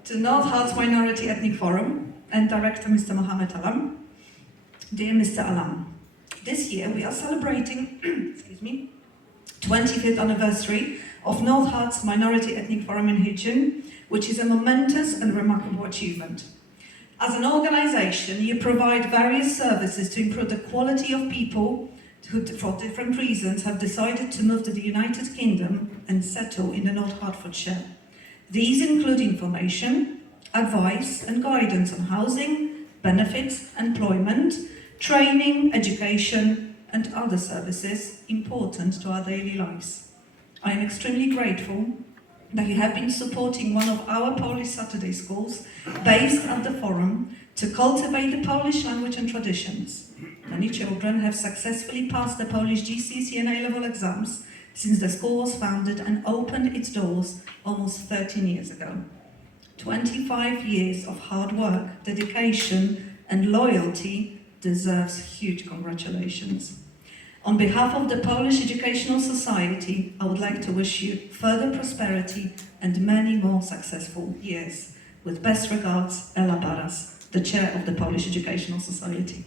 To North Hearts Minority Ethnic Forum and Director Mr. Mohamed Alam. Dear Mr. Alam, this year we are celebrating 25th anniversary of North Hearts Minority Ethnic Forum in Hitchin, which is a momentous and remarkable achievement. As an organisation, you provide various services to improve the quality of people who, for different reasons, have decided to move to the United Kingdom and settle in the North Hertfordshire. These include information, advice and guidance on housing, benefits, employment, training, education and other services important to our daily lives. I am extremely grateful that you have been supporting one of our Polish Saturday schools based at the forum to cultivate the Polish language and traditions. Many children have successfully passed the Polish GCSE and A-level exams since the school was founded and opened its doors almost 13 years ago. 25 years of hard work, dedication and loyalty deserves huge congratulations. On behalf of the Polish Educational Society, I would like to wish you further prosperity and many more successful years. With best regards, Ela Baras, the chair of the Polish Educational Society.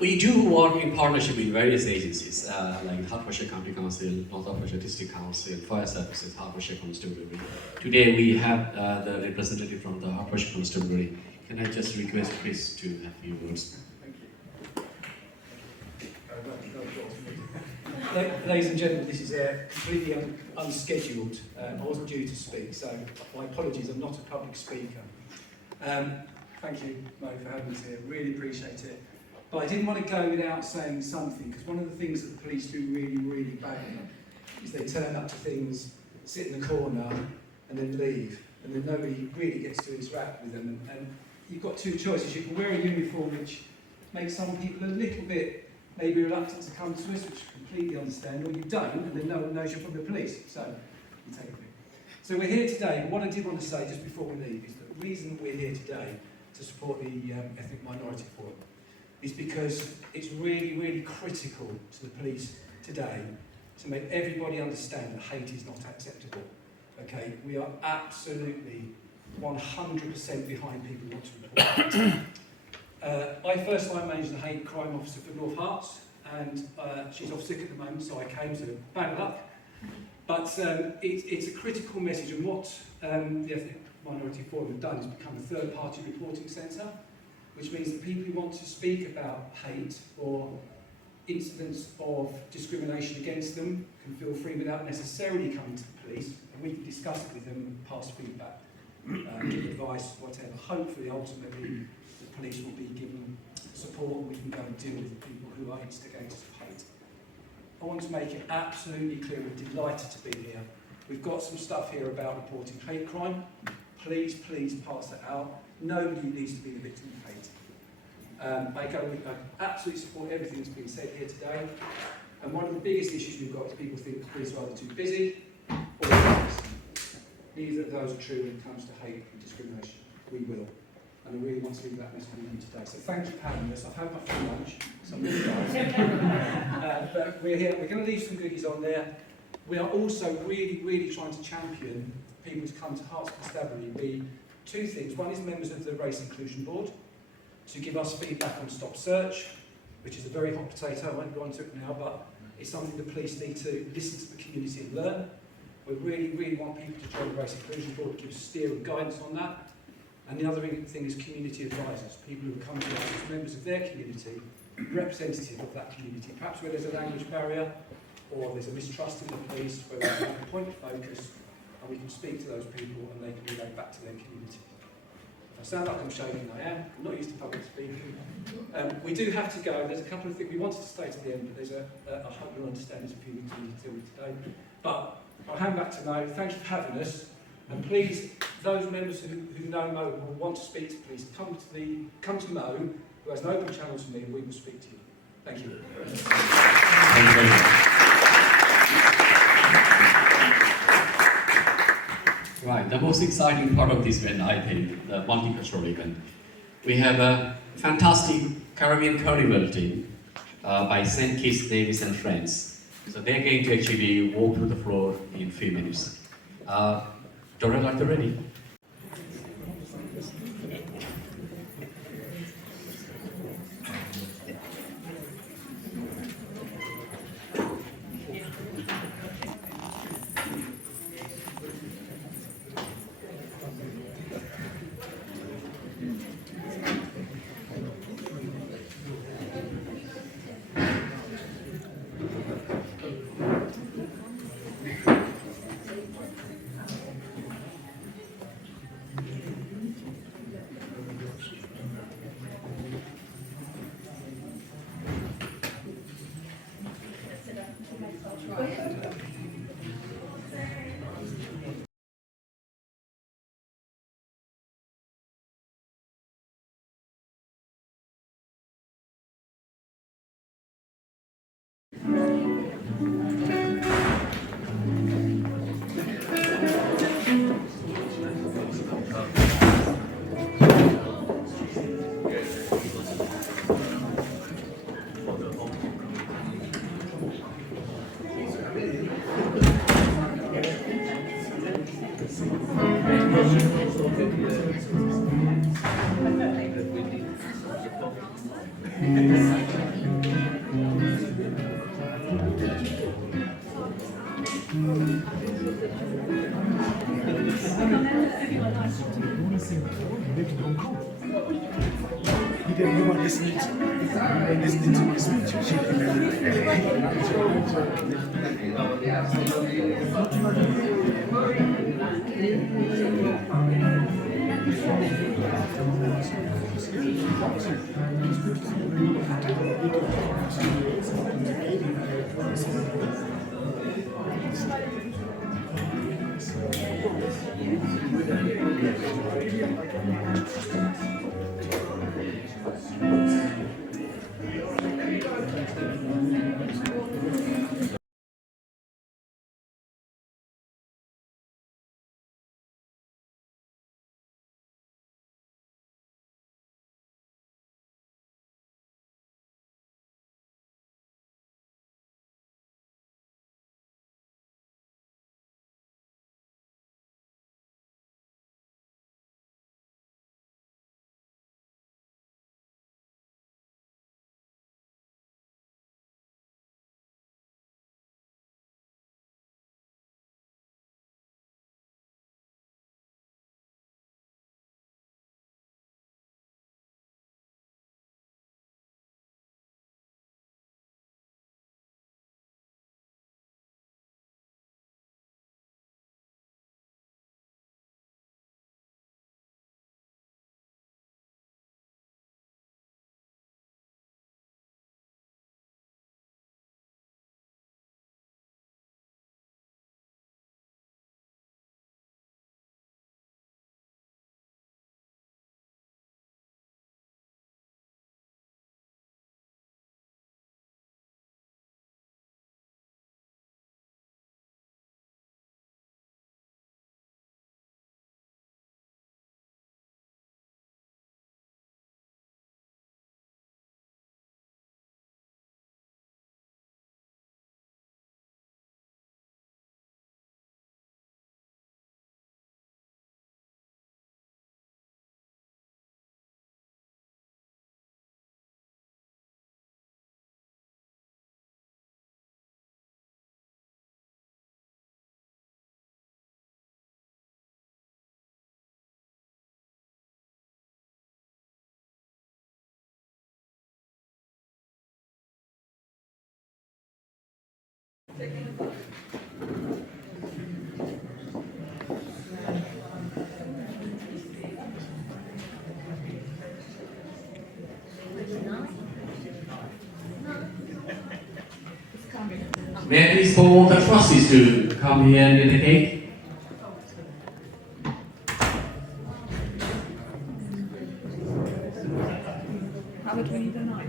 We do work in partnership with various agencies, like Hertfordshire County Council, North Hertfordshire District Council, Fire Services, Hertfordshire Constabulary. Today we have the representative from the Hertfordshire Constabulary. Can I just request Chris to have a few words? Ladies and gentlemen, this is completely unscheduled. I wasn't due to speak, so my apologies, I'm not a public speaker. Thank you, Mo, for having us here. Really appreciate it. But I didn't want to go without saying something, because one of the things that the police do really, really badly is they turn up to things, sit in the corner, and then leave. And then nobody really gets to interact with them. And you've got two choices. You can wear a uniform, which makes some people a little bit maybe reluctant to come to us, which I completely understand, or you don't, and then no one knows you're from the police. So you take a bit. So we're here today. What I did want to say just before we leave is that the reason we're here today to support the Ethnic Minority Forum is because it's really, really critical to the police today to make everybody understand that hate is not acceptable. Okay, we are absolutely 100% behind people who want to report hate. I first line manage the hate crime officer for North Hearts, and she's off sick at the moment, so I came to bad luck. But it's a critical message, and what the Ethnic Minority Forum have done is become a third-party reporting centre, which means that people who want to speak about hate or incidents of discrimination against them can feel free without necessarily coming to the police, and we can discuss it with them, pass feedback, give advice, whatever. Hopefully, ultimately, the police will be given support and we can go and deal with the people who are instigators of hate. I want to make it absolutely clear we're delighted to be here. We've got some stuff here about reporting hate crime. Please, please pass that out. Nobody needs to be the victim of hate. I absolutely support everything that's been said here today. And one of the biggest issues we've got is people think the police are either too busy or lazy. Neither of those are true when it comes to hate and discrimination. We will. And I really want to leave that message with you today. So thank you for having us. I've had my free lunch, so I'm really nice. But we're here. We're going to leave some goodies on there. We are also really trying to champion people to come to Hearts Constabulary. Be two things. One is members of the Race Inclusion Board to give us feedback on Stop Search, which is a very hot potato. I won't go into it now, but it's something the police need to listen to the community and learn. We really want people to join the Race Inclusion Board to give steer and guidance on that. And the other thing is community advisors, people who come to us as members of their community, representative of that community, perhaps where there's a language barrier or there's a mistrust in the police, where we can have a point of focus and we can speak to those people and they can relate back to their community. If I sound like I'm shaking, I am. I'm not used to public speaking. We do have to go. There's a couple of things. We wanted to stay to the end, but there's I hope you'll understand there's a few things we need to deal with today. But I'll hand back to Mo. Thank you for having us. And please, those members who know Mo and will want to speak to, please come to Mo, who has an open channel to me, and we will speak to you. Thank you. Thank you very much. Right, the most exciting part of this event, I think, the multicultural event. We have a fantastic Caribbean Carnival team by St. Kitts, Davis and Friends. So they're going to actually walk through the floor in a few minutes. Doreen, are you ready? You were listening to my speech. May I please call the trustees to come here and get the cake? How much we need a knife?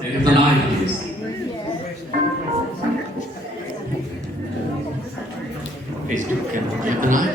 Take the knife, please. Please, can you have the knife?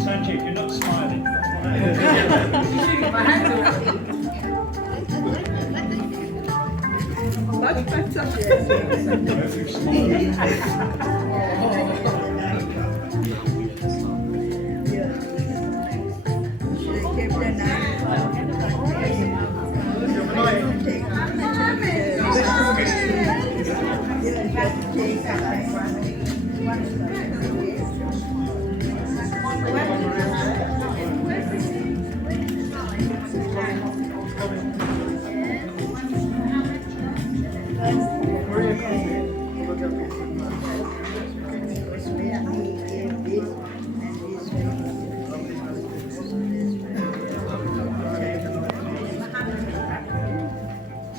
Sanjay, you're not smiling. Much better.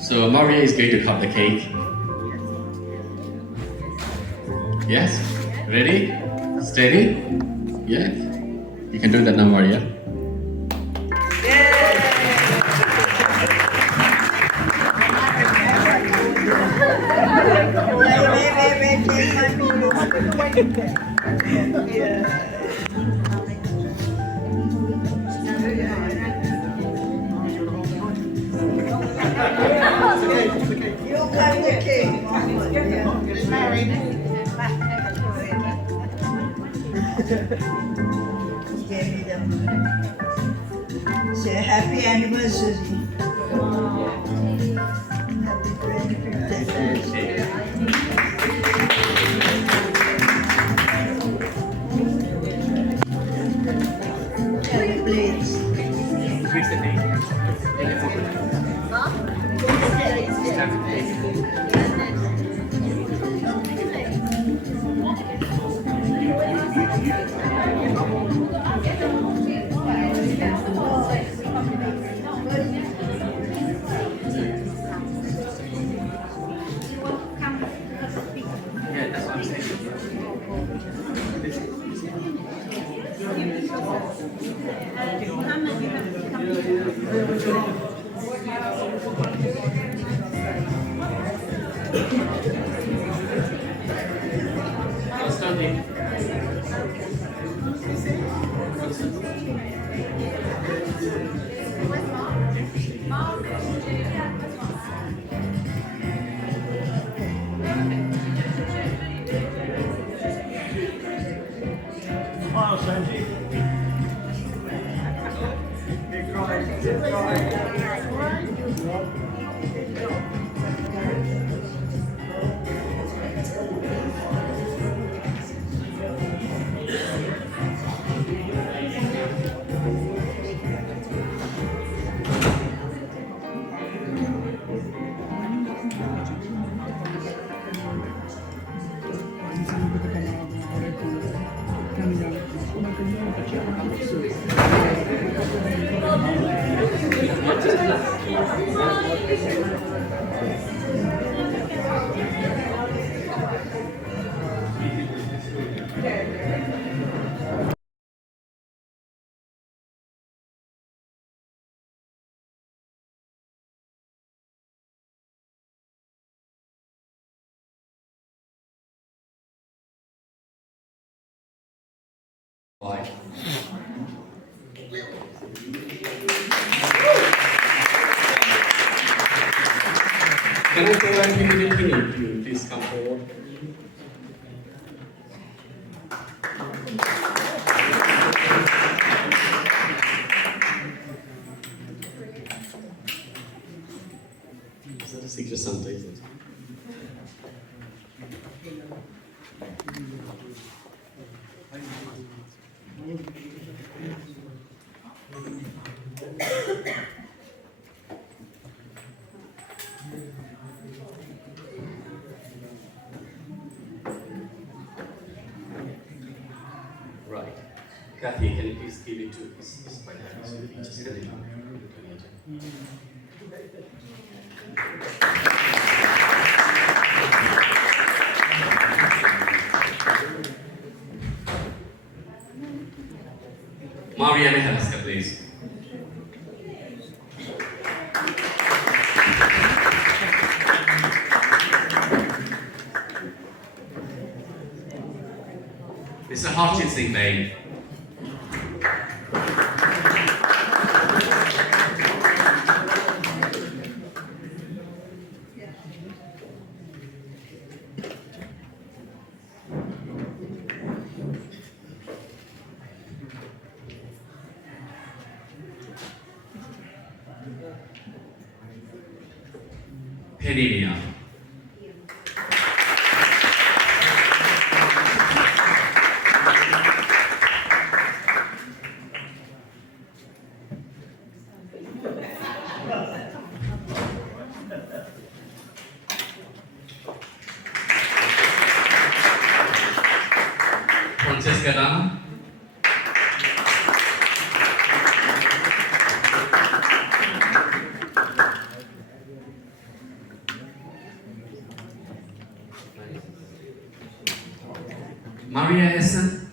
So Maria is going to cut the cake. Yes? Ready? Steady? Yes? You can do that now, Maria. You cut the cake. Say happy anniversary. Happy 25th anniversary. Please. Increase the name. Yeah, that's what I'm Smile, Sanjay. Coming out. Bye. Can I provide you with a pinning cue? Please come forward. Is that a Secret Santa, is it? Right. Kathy, can you please give it to his just hand it on. Maria Mihalaska, please. Mr. Harjit Singh Bain. Peninia. Francesca Dana. Maria Essen.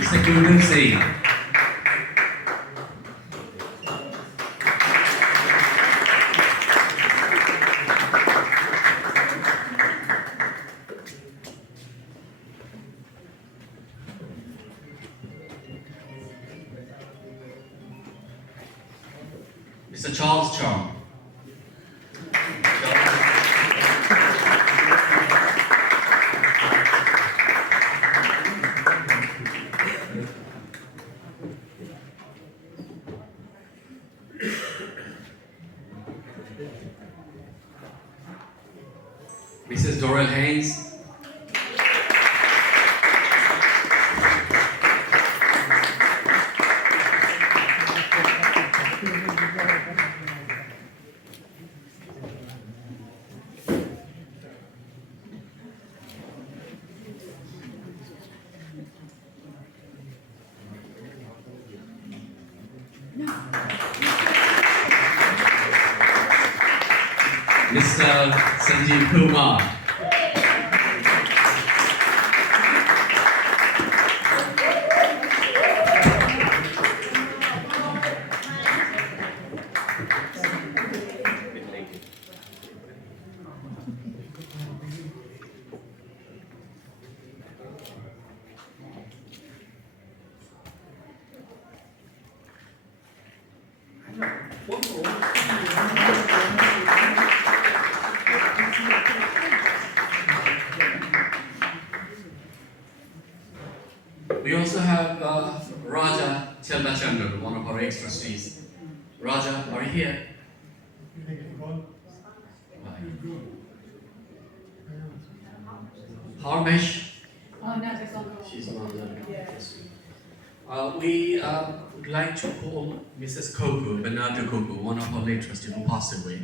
Mr. Gurdeep Singh. Mr. Charles Chong. Mrs. Dorel Haynes. Mr. Sanjeev Kumar. We also have Raja Chelbachandran, one of our ex-trustees. Raja, are you here? Harmesh? She's not there. We would like to call Mrs. Koku, Bernardo Koku, one of our late trustees who passed away.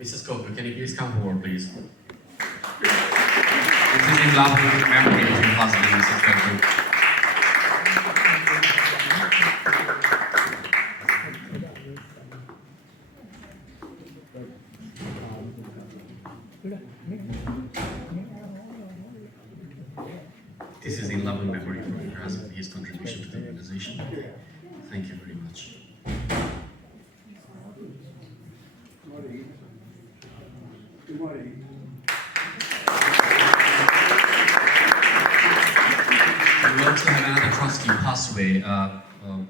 Mrs. Koku, can you please come forward, please? This is in lovely memory of your husband, Mrs. Koku. translation. Thank you very much. Good morning. We also have another trustee passed away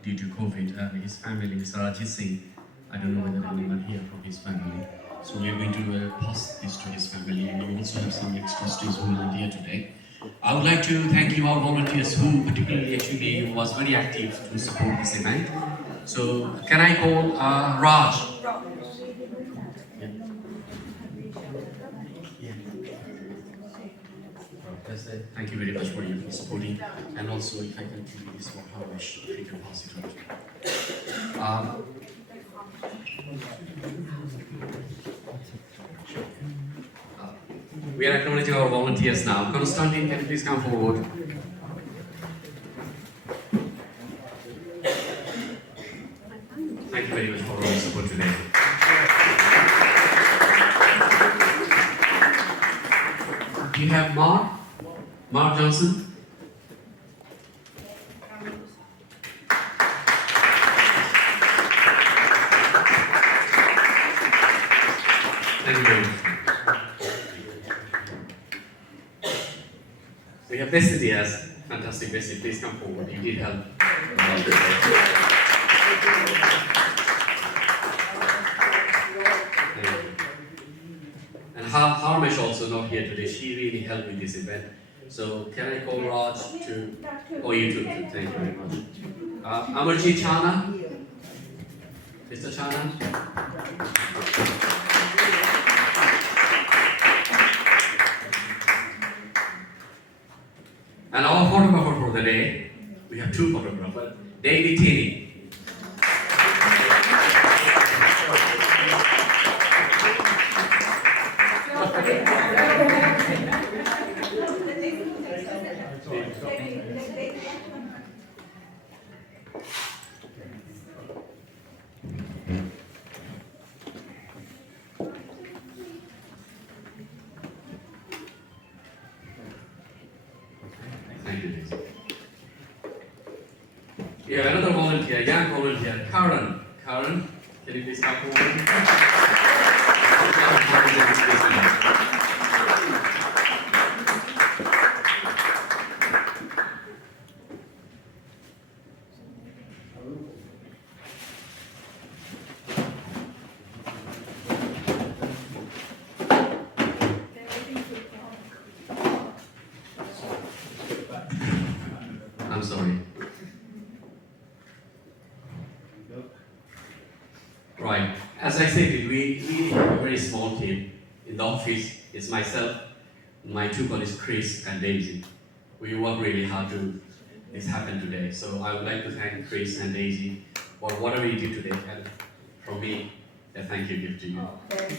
due to COVID. His family, Mr. Rajit Singh. I don't know whether anyone here from his family. So we are going to pass this to his family, and we also have some ex-trustees who are here today. I would like to thank you, our volunteers, who particularly actually was very active to support this event. So can I call Raj? Thank you very much for your supporting, and also if I can give you this one, how much you can pass it on. We are acknowledging our volunteers now. Constantine, can you please come forward? Thank you very much for all your support today. Do you have Mark? Mark Johnson? Thank you very much. We have Bessie Diaz. Fantastic, Bessie. Please come forward. You did help. And Harmesh also not here today. She really helped with this event. So can I call Raj to, or you too? Thank you very much. Amarjit Chana? Mr. Chana? And our photographer for the day, we have two photographers, David Tinney. We have another volunteer, young volunteer, Karen. Karen, can you please come forward? I'm sorry. Right. As I said, we have a very small team. In the office, it's myself, my two colleagues, Chris and Daisy. We work really hard to this happen today. So I would like to thank Chris and Daisy for whatever you did today. And from me, a thank you gift to you. Thank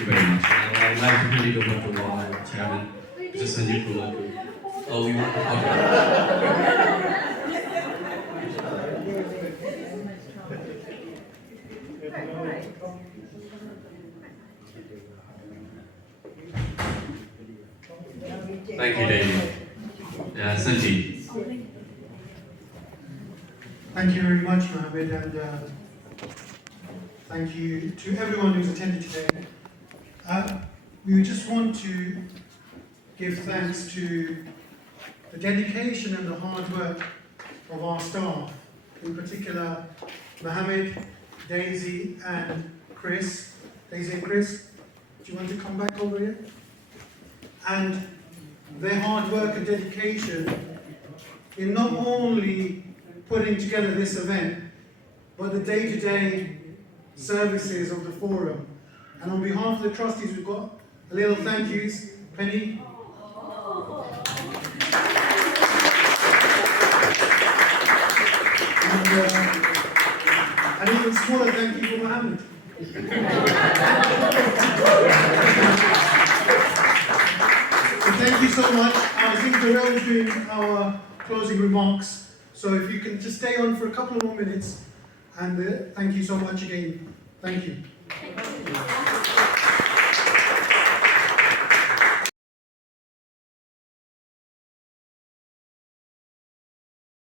you very much. I would like to hand it over to our chairman, Mr. Sanjeev Kumar. Oh, we want to talk Thank you, David. Sanjeev. Thank you very much, Mohammed, and thank you to everyone who's attended today. We just want to give thanks to the dedication and the hard work of our staff, in particular Mohammed, Daisy and Chris. Daisy and Chris, do you want to come back over here? And their hard work and dedication in not only putting together this event, but the day-to-day services of the forum. And on behalf of the trustees, we've got a little thank yous. Penny. And even smaller thank you for Mohammed. So thank you so much. I think Darrell is doing our closing remarks. So if you can just stay on for a couple of more minutes. And thank you so much again. Thank you.